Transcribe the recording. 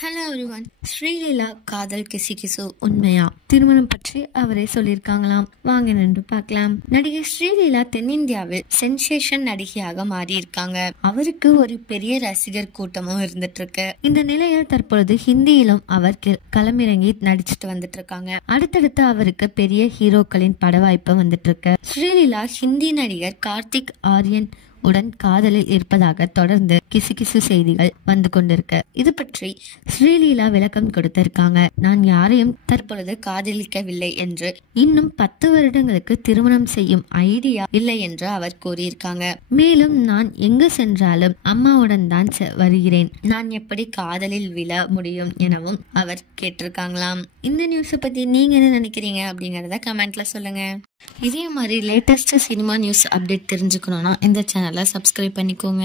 Hello everyone. Sreeleela காதல் கிசு கிசு உண்மையா? திருமணம் பற்றி அவரே சொல்லியிருக்காங்களாம். வாங்க நின்று பார்க்கலாம். நடிகை ஸ்ரீலீலா தென்னிந்தியாவில் சென்சேஷன் நடிகையாக மாறி இருக்காங்க. அவருக்கு ஒரு பெரிய ரசிகர் கூட்டமும் இருந்துட்டு இருக்கு. இந்த நிலையில் தற்பொழுது ஹிந்தியிலும் அவர் களமிறங்கி நடிச்சுட்டு வந்துட்டு இருக்காங்க. அடுத்தடுத்து அவருக்கு பெரிய ஹீரோக்களின் பட வாய்ப்பு வந்துட்டு இருக்கு. ஸ்ரீலீலா ஹிந்தி நடிகர் கார்த்திக் ஆரியன் உடன் காதலில் இருப்பதாக தொடர்ந்து கிசுகிசு செய்திகள் வந்து கொண்டிருக்கு. இது பற்றி ஸ்ரீலீலா விளக்கம் கொடுத்திருக்காங்க. நான் யாரையும் தற்பொழுது காதலிக்கவில்லை என்று, இன்னும் 10 வருடங்களுக்கு திருமணம் செய்யும் ஐடியா இல்லை என்று அவர் கூறியிருக்காங்க. மேலும் நான் எங்கு சென்றாலும் அம்மாவுடன் தான் வருகிறேன், நான் எப்படி காதலில் விழ முடியும் எனவும் அவர் கேட்டிருக்காங்களாம். இந்த நியூஸை பத்தி நீங்க என்ன நினைக்கிறீங்க அப்படிங்கறத கமெண்ட்ல சொல்லுங்க. இதே மாதிரி லேட்டஸ்ட் சினிமா நியூஸ் அப்டேட் தெரிஞ்சுக்கணும்னா இந்த சேனலை சப்ஸ்கிரைப் பண்ணிக்கோங்க.